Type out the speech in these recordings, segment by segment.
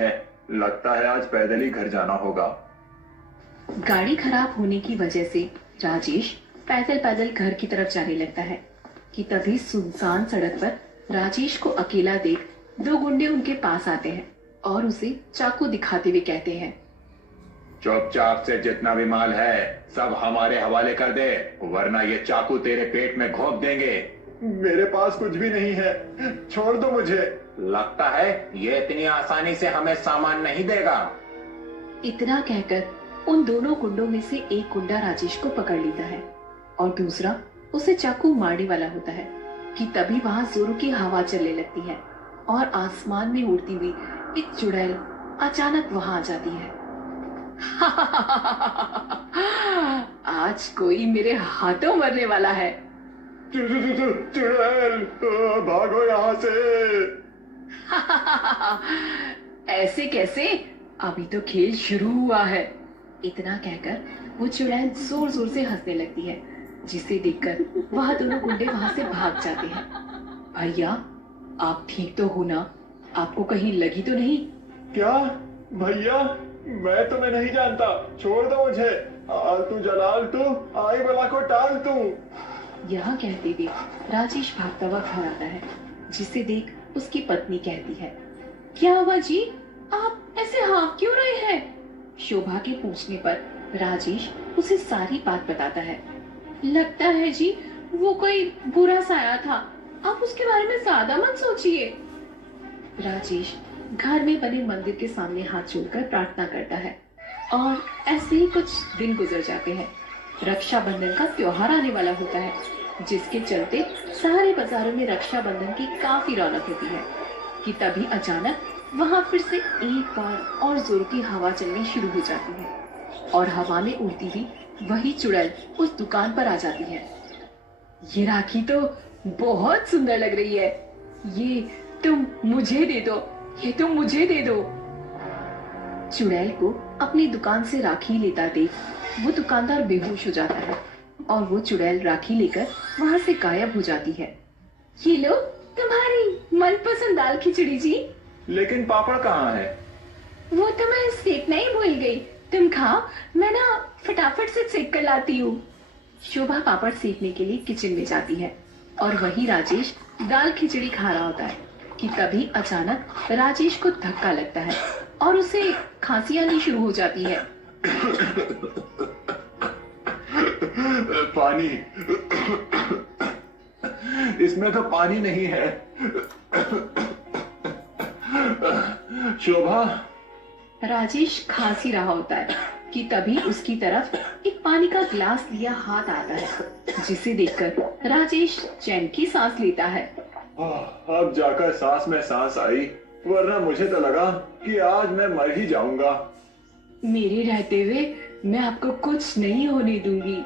है। लगता है आज पैदल ही घर जाना होगा। गाड़ी खराब होने की वजह से राजेश पैदल पैदल घर की तरफ जाने लगता है कि तभी सुनसान सड़क पर राजेश को अकेला देख दो गुंडे उनके पास आते हैं और उसे चाकू दिखाते हुए कहते हैं, चुपचाप से जितना भी माल है सब हमारे हवाले कर दे, वरना ये चाकू तेरे पेट में घोंप देंगे। मेरे पास कुछ भी नहीं है, छोड़ दो मुझे। लगता है ये इतनी आसानी से हमें सामान नहीं देगा। इतना कहकर उन दोनों गुंडों में से एक गुंडा राजेश को पकड़ लेता है और दूसरा उसे चाकू मारने वाला होता है कि तभी वहां जोरों की हवा चलने लगती है और आसमान में उड़ती हुई एक चुड़ैल अचानक वहां आ जाती है। आज कोई मेरे हाथों मरने वाला है। चुड़ैल, भागो यहाँ से। ऐसे कैसे, अभी तो खेल शुरू हुआ है। इतना कहकर वो चुड़ैल जोर जोर से हंसने लगती है, जिसे देखकर वह दोनों गुंडे वहां से भाग जाते हैं। भैया, आप ठीक तो हो ना? आपको कहीं लगी तो नहीं? क्या भैया, मैं तुम्हें नहीं जानता, छोड़ दो मुझे। आलतू जलालतू, आई बला को टाल तू। यह कहते हुए राजेश भागता हुआ घर आता है, जिसे देख उसकी पत्नी कहती है, क्या हुआ जी, आप ऐसे हाँफ क्यों रहे हैं? शोभा के पूछने पर राजेश उसे सारी बात बताता है। लगता है जी वो कोई बुरा साया था, आप उसके बारे में ज्यादा मत सोचिए। राजेश घर में बने मंदिर के सामने हाथ जोड़कर प्रार्थना करता है और ऐसे ही कुछ दिन गुजर जाते हैं। रक्षाबंधन का त्योहार आने वाला होता है, जिसके चलते सारे बाजारों में रक्षाबंधन की काफी रौनक होती है कि तभी अचानक वहां फिर से एक बार और जोर की हवा चलनी शुरू हो जाती है और हवा में उड़ती हुई वही चुड़ैल उस दुकान पर आ जाती है। ये राखी तो बहुत सुंदर लग रही है, ये तुम मुझे दे दो, ये तुम मुझे दे दो। चुड़ैल को अपनी दुकान से राखी लेता देख वो दुकानदार बेहोश हो जाता है और वो चुड़ैल राखी लेकर वहां से गायब हो जाती है। ये लो तुम्हारी मनपसंद दाल खिचड़ी जी। लेकिन पापड़ कहाँ है? वो तो मैं सेकना ही भूल गई, तुम खाओ, मैं ना फटाफट से सेक कर लाती हूँ। शोभा पापड़ सेकने के लिए किचन में जाती है और वही राजेश दाल खिचड़ी खा रहा होता है कि तभी अचानक राजेश को धक्का लगता है और उसे खांसी आनी शुरू हो जाती है। पानी, इसमें तो पानी नहीं है। शोभा। राजेश खांसी रहा होता है कि तभी उसकी तरफ एक पानी का गिलास लिया हाथ आता है, जिसे देखकर राजेश चैन की सांस लेता है। अब जाकर सांस में सांस आई, वरना मुझे तो लगा कि आज मैं मर ही जाऊंगा। मेरे रहते हुए मैं आपको कुछ नहीं होने दूंगी।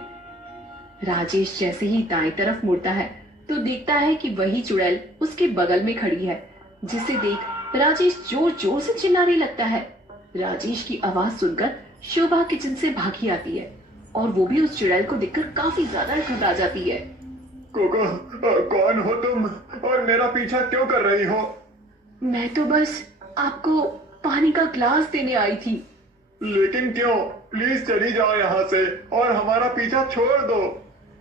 राजेश जैसे ही दाएं तरफ मुड़ता है तो देखता है कि वही चुड़ैल उसके बगल में खड़ी है, जिसे देख राजेश जोर जोर से चिल्लाने लगता है। राजेश की आवाज सुनकर शोभा किचन से भागी आती है और वो भी उस चुड़ैल को देखकर काफी ज्यादा घबरा जाती है। कोको, कौन हो तुम और मेरा पीछा क्यों कर रही हो? मैं तो बस आपको पानी का ग्लास देने आई थी। लेकिन क्यों? प्लीज चली जाओ यहाँ से और हमारा पीछा छोड़ दो।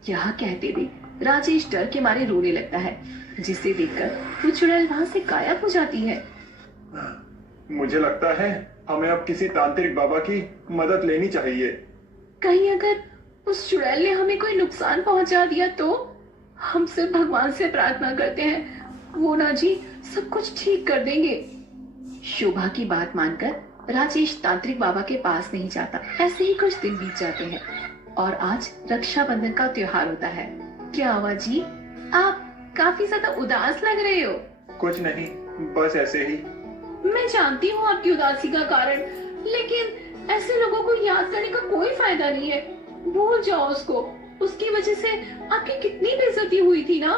यह कहते हुए राजेश डर के मारे रोने लगता है, जिसे देखकर वो चुड़ैल वहां से गायब हो जाती है। मुझे लगता है हमें अब किसी तांत्रिक बाबा की मदद लेनी चाहिए। कहीं अगर उस चुड़ैल ने हमें कोई नुकसान पहुंचा दिया तो? हम सिर्फ भगवान से प्रार्थना करते हैं, वो ना जी सब कुछ ठीक कर देंगे। शोभा की बात मानकर राजेश तांत्रिक बाबा के पास नहीं जाता। ऐसे ही कुछ दिन बीत जाते हैं और आज रक्षाबंधन का त्योहार होता है। क्या हुआ जी, आप काफी ज्यादा उदास लग रहे हो? कुछ नहीं, बस ऐसे ही। मैं जानती हूँ आपकी उदासी का कारण, लेकिन ऐसे लोगों को याद करने का कोई फायदा नहीं है। भूल जाओ उसको, उसकी वजह से आपकी कितनी बेइज्जती हुई थी ना।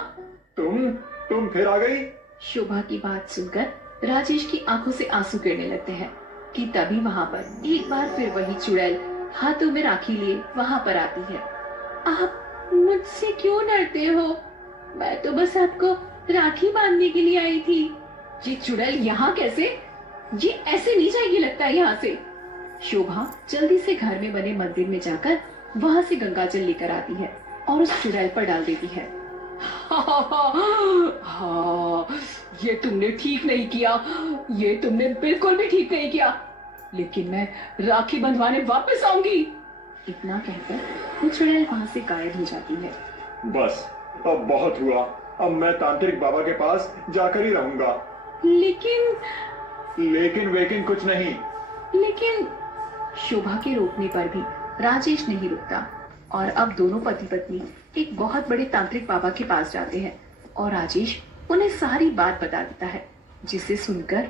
तुम फिर आ गई? शोभा की बात सुनकर राजेश की आंखों से आंसू गिरने लगते हैं कि तभी वहाँ पर एक बार फिर वही चुड़ैल हाथों में राखी लिए वहाँ पर आती है। आप मुझसे क्यों डरते हो? मैं तो बस आपको राखी बांधने के लिए आई थी। ये चुड़ैल यहाँ कैसे? ये ऐसे नहीं जाएगी लगता है यहाँ से। शोभा जल्दी से घर में बने मंदिर में जाकर वहाँ से गंगाजल लेकर आती है और उस चुड़ैल पर डाल देती है। हाँ, ये तुमने ठीक नहीं किया, ये तुमने बिल्कुल भी ठीक नहीं किया, लेकिन मैं राखी बंधवाने वापस आऊंगी। इतना कहकर वो चुड़ैल वहाँ से गायब हो जाती है। बस अब बहुत हुआ, अब मैं तांत्रिक बाबा के पास जाकर ही रहूंगा। लेकिन वेकिन कुछ नहीं। लेकिन शोभा के रोकने पर भी राजेश नहीं रुकता और अब दोनों पति पत्नी एक बहुत बड़े तांत्रिक बाबा के पास जाते हैं और राजेश उन्हें सारी बात बता देता है, जिसे सुनकर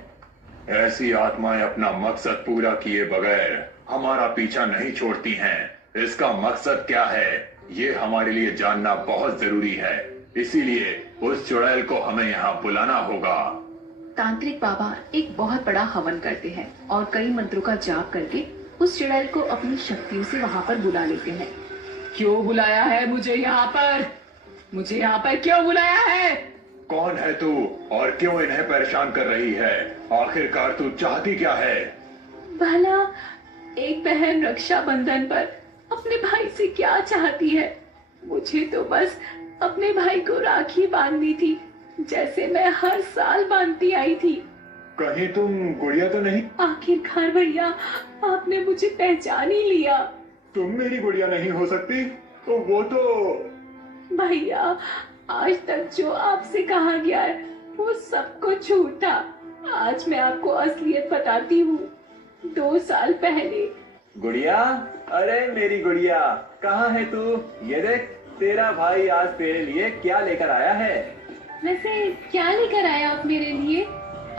ऐसी आत्माएं अपना मकसद पूरा किए बगैर हमारा पीछा नहीं छोड़ती हैं। इसका मकसद क्या है ये हमारे लिए जानना बहुत जरूरी है, इसीलिए उस चुड़ैल को हमें यहाँ बुलाना होगा। तांत्रिक बाबा एक बहुत बड़ा हवन करते हैं और कई मंत्रों का जाप करके उस चुड़ैल को अपनी शक्तियों से वहाँ पर बुला लेते हैं। क्यों बुलाया है मुझे यहाँ पर? मुझे यहाँ पर क्यों बुलाया है? कौन है तू और क्यों इन्हें परेशान कर रही है? आखिरकार तू चाहती क्या है? भला एक बहन रक्षाबंधन पर अपने भाई से क्या चाहती है? मुझे तो बस अपने भाई को राखी बांधनी थी, जैसे मैं हर साल बांधती आई थी। कहीं तुम गुड़िया तो नहीं? आखिरकार भैया, आपने मुझे पहचान ही लिया। तुम मेरी गुड़िया नहीं हो सकती, तो वो तो भैया, आज तक जो आपसे कहा गया है वो सब कुछ झूठ था। आज मैं आपको असलियत बताती हूँ। 2 साल पहले। गुड़िया, अरे मेरी गुड़िया, कहाँ है तू? ये देख, तेरा भाई आज तेरे लिए क्या लेकर आया है। वैसे क्या लेकर आया आप मेरे लिए?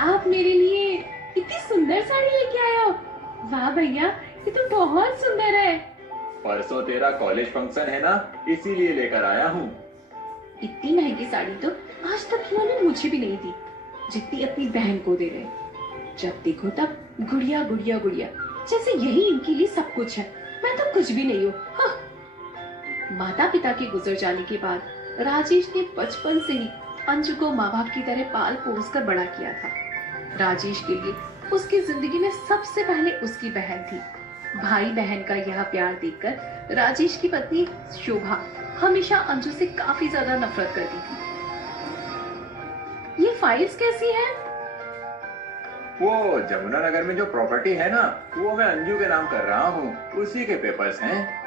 आप मेरे लिए इतनी सुंदर साड़ी लेके आए हो। वाह भैया, ये तो बहुत सुंदर है। परसों तेरा कॉलेज फंक्शन है ना, इसीलिए लेकर आया हूँ। इतनी महंगी साड़ी तो आज तक इन्होंने मुझे भी नहीं दी, जितनी अपनी बहन को दे रहे। जब देखो तब गुड़िया गुड़िया गुड़िया, जैसे यही इनके लिए सब कुछ है। मैं तो कुछ भी नहीं हूँ। हाँ। माता पिता के गुजर जाने के बाद राजेश ने बचपन से ही अंजू को माँ बाप की तरह पाल पोस कर बड़ा किया था। राजेश के लिए उसकी जिंदगी में सबसे पहले उसकी बहन थी। भाई बहन का यह प्यार देखकर राजेश की पत्नी शोभा हमेशा अंजू से काफी ज्यादा नफरत करती थी। ये फाइल्स कैसी हैं? वो जमुना नगर में जो प्रॉपर्टी है ना, वो मैं अंजू के नाम कर रहा हूँ, उसी के पेपर्स हैं।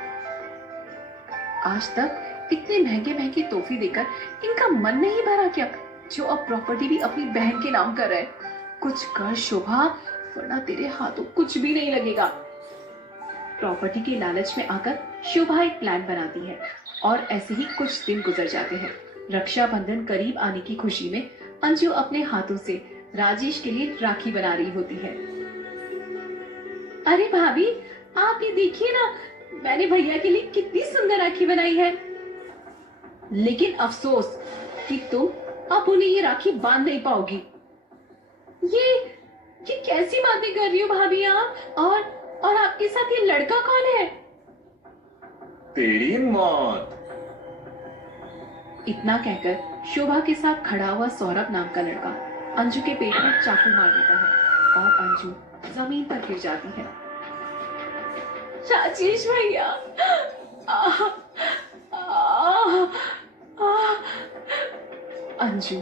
आज तक इतने महंगे महंगे तोहफे देकर इनका मन नहीं भरा क्या, जो अब प्रॉपर्टी भी अपनी बहन के नाम कर रहे? कुछ कर शोभा, वरना तेरे हाथों कुछ भी नहीं लगेगा। प्रॉपर्टी के लालच में आकर शोभा एक प्लान बनाती है और ऐसे ही कुछ दिन गुजर जाते हैं। रक्षाबंधन करीब आने की खुशी में अंजू अपने हाथों से राजेश के लिए राखी बना रही होती है। अरे भाभी, आप ये देखिए ना, मैंने भैया के लिए कितनी सुंदर राखी बनाई है। लेकिन अफसोस कि तुम अब उन्हें ये राखी बांध नहीं पाओगी। ये कैसी बातें कर रही हो भाभी आप? और आपके साथ ये लड़का कौन है? तेरी मौत। इतना कहकर शोभा के साथ खड़ा हुआ सौरभ नाम का लड़का अंजू के पेट में चाकू मार देता है और अंजू जमीन पर गिर जाती है। राजेश भैया, अंजू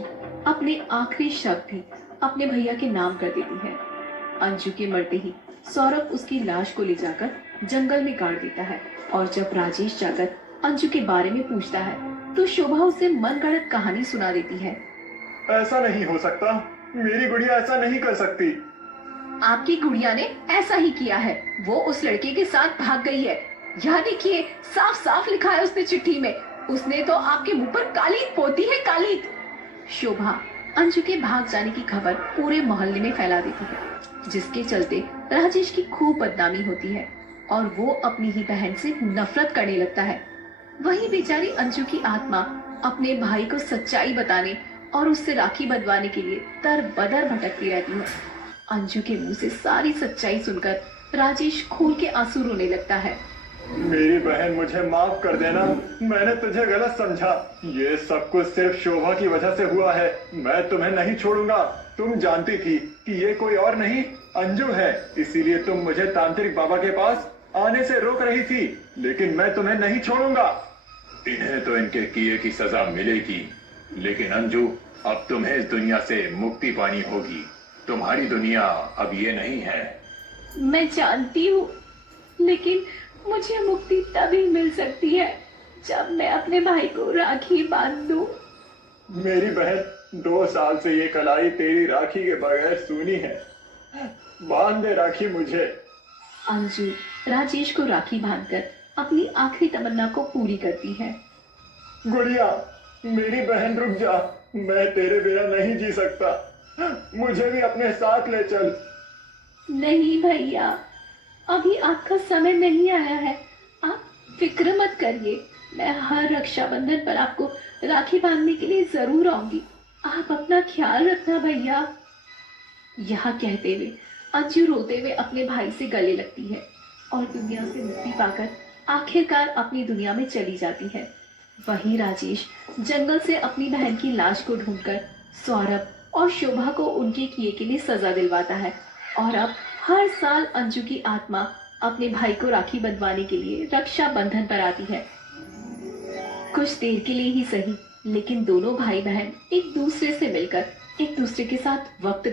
अपने आखिरी शब्द भी अपने भैया के नाम कर देती है। अंजू के मरते ही सौरभ उसकी लाश को ले जाकर जंगल में गाड़ देता है और जब राजेश जाकर अंजू के बारे में पूछता है तो शोभा उसे मनगढ़ंत कहानी सुना देती है। ऐसा नहीं हो सकता, मेरी गुड़िया ऐसा नहीं कर सकती। आपकी गुड़िया ने ऐसा ही किया है, वो उस लड़के के साथ भाग गई है। यह देखिए, साफ साफ लिखा है उसने चिट्ठी में। उसने तो आपके मुंह पर कालीत पोती है, कालीत। शोभा अंजू के भाग जाने की खबर पूरे मोहल्ले में फैला देती है, जिसके चलते राजेश की खूब बदनामी होती है और वो अपनी ही बहन से नफरत करने लगता है। वही बेचारी अंजू की आत्मा अपने भाई को सच्चाई बताने और उससे राखी बंधवाने के लिए दर-बदर भटकती रहती है। अंजू के मुंह से सारी सच्चाई सुनकर राजेश खून के आंसू रोने लगता है। मेरी बहन, मुझे माफ कर देना, मैंने तुझे गलत समझा। ये सब कुछ सिर्फ शोभा की वजह से हुआ है। मैं तुम्हें नहीं छोड़ूंगा। तुम जानती थी कि ये कोई और नहीं, अंजू है, इसीलिए तुम मुझे तांत्रिक बाबा के पास आने से रोक रही थी, लेकिन मैं तुम्हें नहीं छोड़ूंगा। इन्हें तो इनके किए की सजा मिलेगी, लेकिन अंजू अब तुम्हें इस दुनिया से मुक्ति पानी होगी। तुम्हारी दुनिया अब ये नहीं है। मैं जानती हूँ, लेकिन मुझे मुक्ति तभी मिल सकती है जब मैं अपने भाई को राखी बांध दूं। मेरी बहन, 2 साल से ये कलाई तेरी राखी के बगैर सूनी है। बांध दे राखी मुझे। अंजू राजेश को राखी बांधकर अपनी आखिरी तमन्ना को पूरी करती है। गुड़िया, मेरी बहन रुक जा, मैं तेरे बिना नहीं जी सकता। मुझे भी अपने साथ ले चल। नहीं भैया, अभी आपका समय नहीं आया है। आप फिक्र मत करिए, मैं हर रक्षाबंधन पर आपको राखी बांधने के लिए जरूर आऊंगी। आप अपना ख्याल रखना भैया। यह कहते हुए अंजू रोते हुए अपने भाई से गले लगती है और दुनिया से मुक्ति पाकर आखिरकार अपनी दुनिया में चली जाती है। वहीं राजेश जंगल से अपनी बहन की लाश को ढूंढकर सौरभ और शोभा को उनके किए के लिए सजा दिलवाता है और अब हर साल अंजू की आत्मा अपने भाई को राखी बंधवाने के लिए रक्षा बंधन पर आती है। कुछ देर के लिए ही सही, लेकिन दोनों भाई बहन एक दूसरे से मिलकर एक दूसरे के साथ वक्त